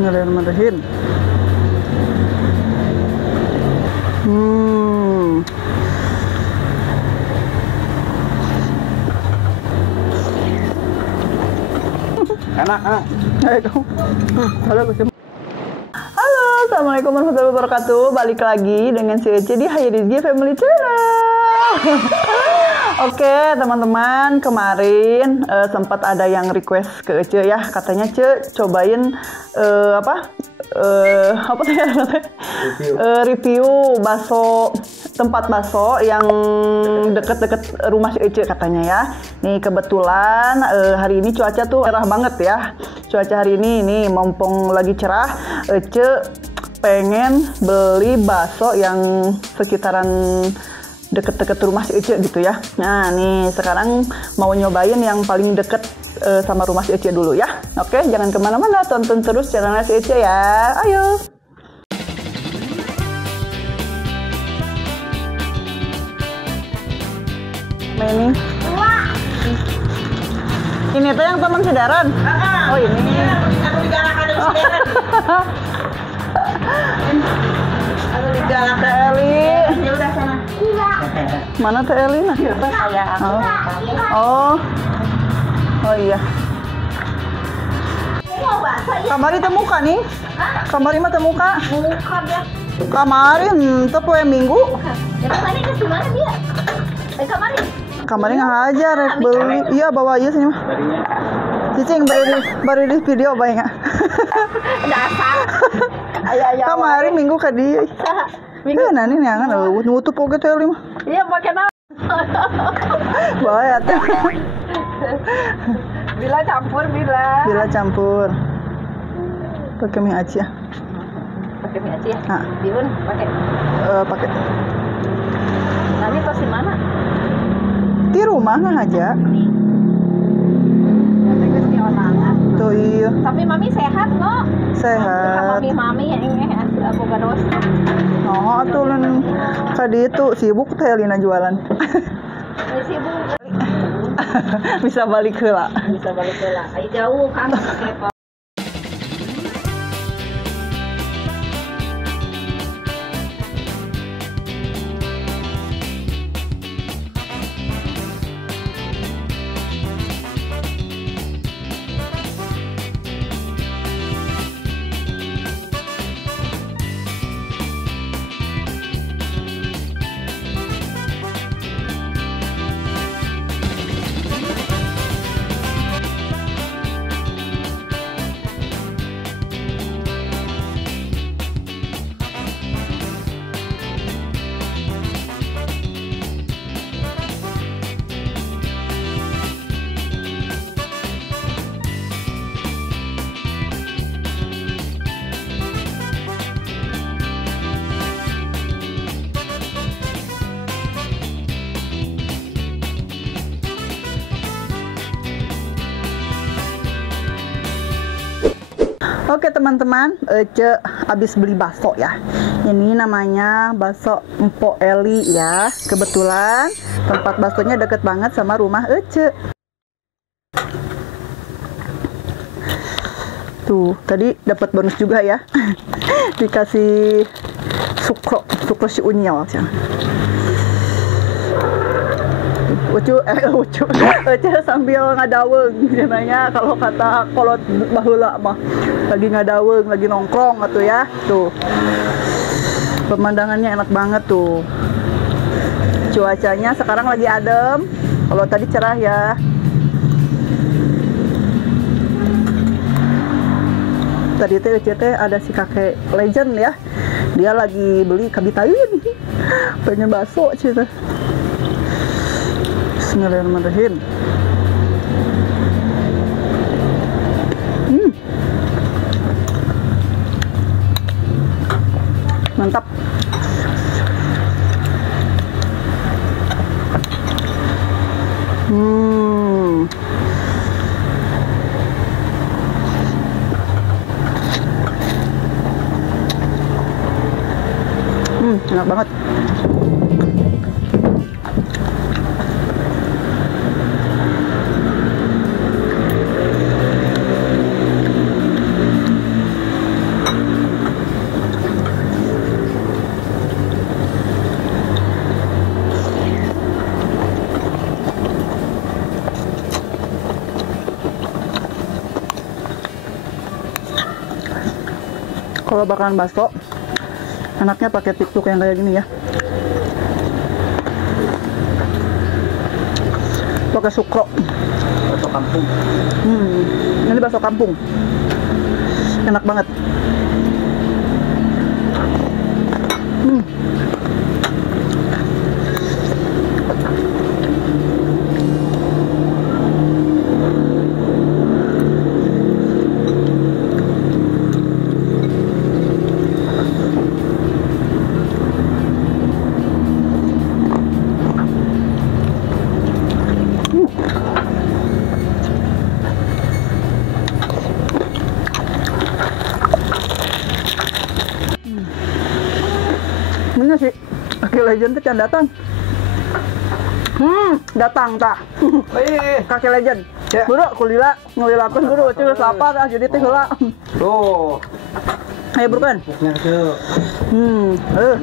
Bismillahirrahmanirrahim. Enak. Halo, assalamualaikum warahmatullahi wabarakatuh. Balik lagi dengan si Ece di Hayrizki Family Channel. Oke teman-teman, kemarin sempat ada yang request ke Ece ya, katanya Ce cobain review bakso, tempat bakso yang deket-deket rumah si Ece katanya ya. Nih kebetulan hari ini cuaca tuh cerah banget ya. Cuaca hari ini mumpung lagi cerah, Ece pengen beli bakso yang sekitaran deket-deket rumah si Ece gitu ya. Nah nih sekarang mau nyobain yang paling deket sama rumah si Ece dulu ya. Oke, jangan kemana-mana, tonton terus channelnya si Ece ya. Ayo. Ini tuh yang teman Sidaran. Oh ini. Aku digalakan dari Sidaran. Aku digalakan. Teh Eli. Ya udah sana. Mana Teh Eli? Nah. Saya. Oh iya. Kamari teu muka nih. Kamari mah teu muka. Muka dia. Kamari teu poe Minggu. Ya tadi ke mana dia? Kamari. Kamari ngahajar rek beli. Iya bawa ieu sini mah. Cicing bari di video bae nga. Dasar. Aya. Kamari Minggu ka dieu. Minggu. Nani neangan nutup oge teh Eli mah. Iya pakai nama. Bae atuh. Bila campur bila. Bila campur. Pakai mie aci ya. Pakai mie aci ya. Nah. Bihun pakai. Pakai. Nanti tos di mana? Di rumah aja. Tuh iya. Tapi mami sehat no? Sehat. Mami yang ini aku gados. Oh, atuh lain ka ditu sibuk teh Lina jualan. Sibuk. Bisa balik heula. Bisa balik heula. Ai jauh kan. Oke teman-teman, Ece habis beli bakso ya. Ini namanya bakso Mpok Eli ya. Kebetulan tempat baksonya deket banget sama rumah Ece. Tuh, tadi dapat bonus juga ya. Dikasih sukro si unyil. Ucu Ece sambil ngadaweng jenanya, kalau kata kolot baheula mah lagi ngadaweng, lagi nongkrong atuh ya. Tuh pemandangannya enak banget tuh, cuacanya sekarang lagi adem, kalau tadi cerah ya. Tadi teh Ece teh ada si kakek legend ya, dia lagi beli kabitayun, pengen bakso cerita. Bismillahirrahmanirrahim. Mantap. Enak banget. Kalau bakalan bakso, enaknya pakai tiktuk yang kayak gini ya. Pakai sukro. Bakso kampung. Ini bakso kampung. Enak banget. Mana sih? Kaki legend tuh can datang. Datang tak? Kaki legend. Ya. Buru kulila ngulilakeun buru geus lapar ah jadi teh heula. Tuh. Ayo buru kan. Buknya tuh.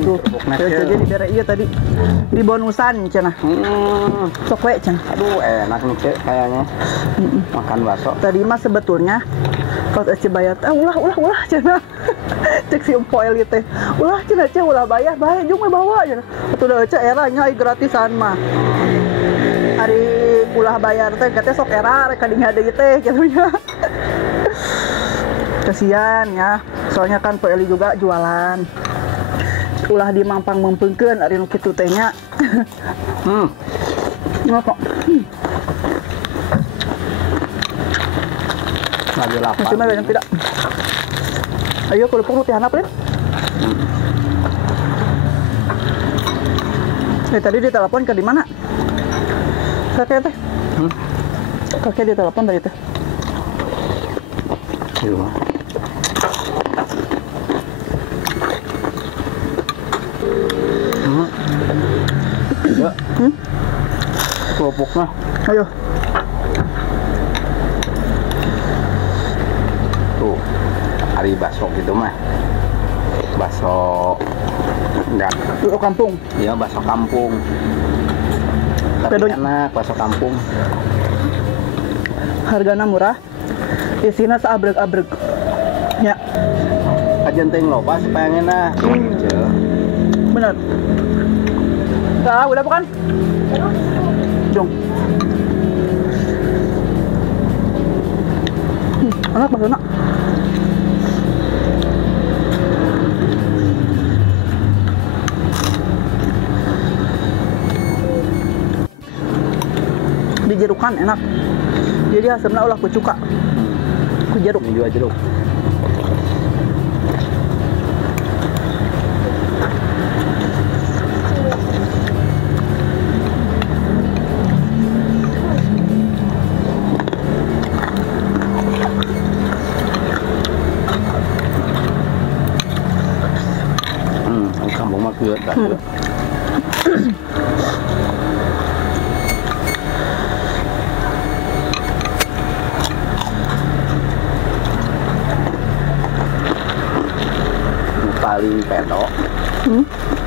Tuh. Jadi dibere ieu tadi. Di bonusan cenah. Sok we cenah. Aduh, enak nih Cek kayaknya. Makan bakso. Tadi mah sebetulnya pas Eci bayar, ulah cenah. Cek si empo elit teh. Ulah cenah Cek ulah bayar, bae jeung mah bawa cenah. Atuh da Eci era nya gratisan mah. Hari ulah bayar teh katanya sok era rek kadinga deui teh kitu nya. Kasian ya. Soalnya kan Po Eli juga jualan. Ulah dimampang mempengkeun ari nu kitu teh nya. Ngapa? Lagi lapar. Cuma banyak tidak. Ayo kalau perlu tihan apa ya? Tadi ditelepon ke di mana? Kakek teh. Kakek ditelepon tadi teh. Di rumah. Ya. Kerupuknya. Ayo. Tuh. Hari bakso gitu mah. Bakso enggak. Bakso kampung. Iya, bakso kampung. Tapi Pedo- enak bakso kampung. Hargana murah. Isinya seabrek-abrek. Ya, Ajan teh loba sepengenna. Ceu. benar. Nah, udah bukan? Dong. Enak bakso nak. Dijerukan enak. Jadi asamnya ulah ku cuka. Ku jeruk. Ini juga jeruk. Kampung mah kuat dah. Paling pedo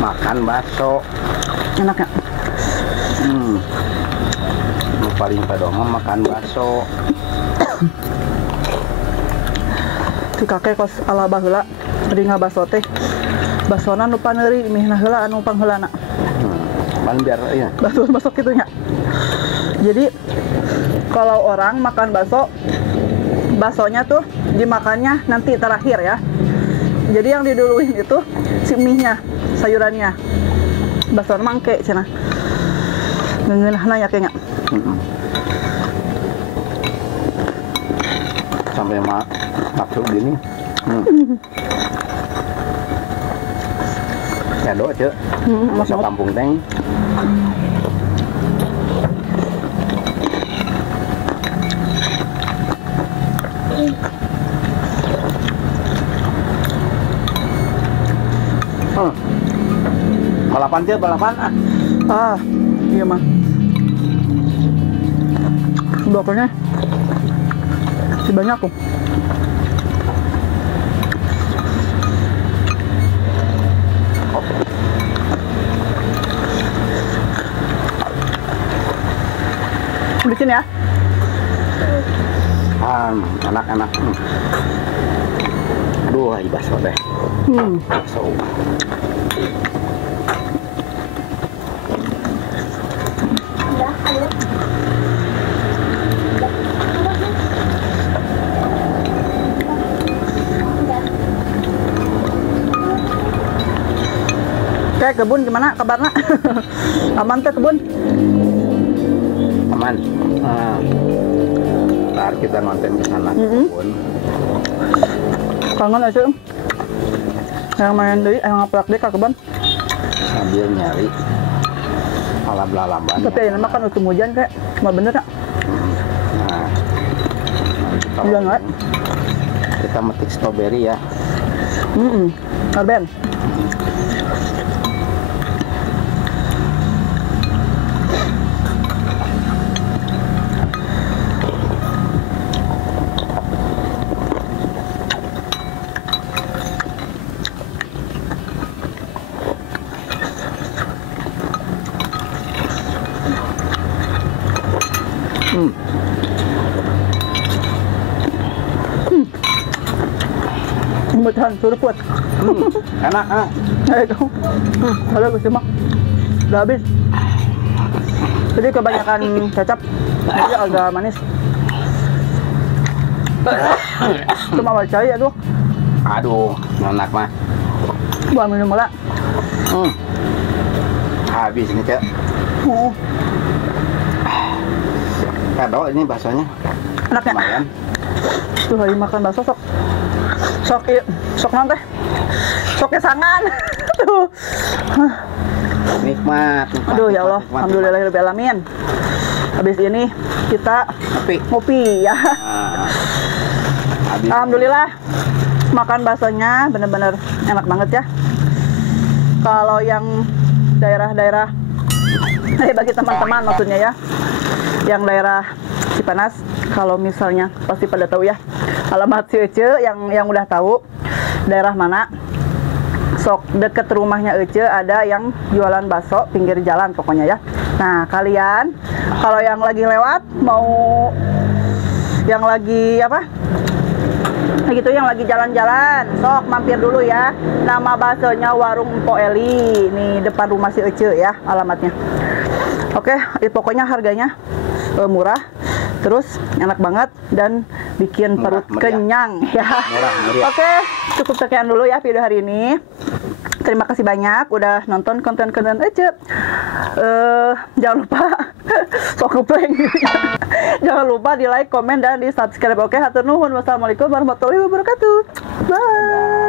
makan bakso. Enaknya. Paling pedo mah makan bakso. Si kakek kos ala baheula ringa bakso teh. Basona nu paneuri mihna heula anu pangheulana. Pan biar ya. Bakso kitu nya. Jadi kalau orang makan bakso, baksonya tuh dimakannya nanti terakhir ya. Jadi yang diduluin itu si mie-nya, sayurannya. Bakso mangke cenah. Ngeunahna ya kayaknya. Sampai masuk gini. Pedo Cek. Bakso kampung teh. Balapan Cek, balapan ah. Ah, iya mah. Bloknya si banyak tuh. Bikin ya. Enak-enak. Aduh, bakso teh. Bakso. Udah, ayo. Kayak kebun gimana kabarnya? Aman teh kebun? Aman. Ntar kita nonton ke sana kebun. Kangen aja. Yang main deui, yang ngaplak deui ka kebun. Sambil nyari alam-alaman. Tapi ini mah kan musim hujan kayak, cuma bener ya. Nah, nanti Iya nggak? kita metik stroberi ya. Arben. Betul, suruput. Enak, Ayo, kalau gue cuma udah habis. Jadi kebanyakan kecap, jadi agak manis. Cuma percaya tuh, Aduh, enak mah. buat minum lah. Habis nih, Cek. Kado ini baksonya. Enaknya. Lumayan. Tuh hari makan bakso sok. Sok nanti. Soknya sangan. Tuh. Nikmat. Aduh ya Allah, alhamdulillahirobbilalamin. Habis ini kita ngopi ya. Habis. Alhamdulillah makan baksonya bener-bener enak banget ya. Kalau yang daerah-daerah, bagi teman-teman maksudnya ya, yang daerah Cipanas, kalau misalnya pasti pada tahu ya alamat si Ece yang udah tahu daerah mana. Sok deket rumahnya Ece ada yang jualan bakso pinggir jalan pokoknya ya. Nah kalian kalau yang lagi lewat mau yang lagi apa? Gitu yang lagi jalan-jalan, sok mampir dulu ya. Nama baksonya Warung Mpo Eli, nih depan rumah si Ece ya alamatnya. Oke, pokoknya harganya murah, terus enak banget dan bikin perut kenyang ya. Oke, cukup sekian dulu ya video hari ini. Terima kasih banyak udah nonton konten-konten Ece. Jangan lupa sok ngeplay. Jangan lupa di like, komen, dan di subscribe. Oke, hatur nuhun. Wassalamualaikum warahmatullahi wabarakatuh. Bye.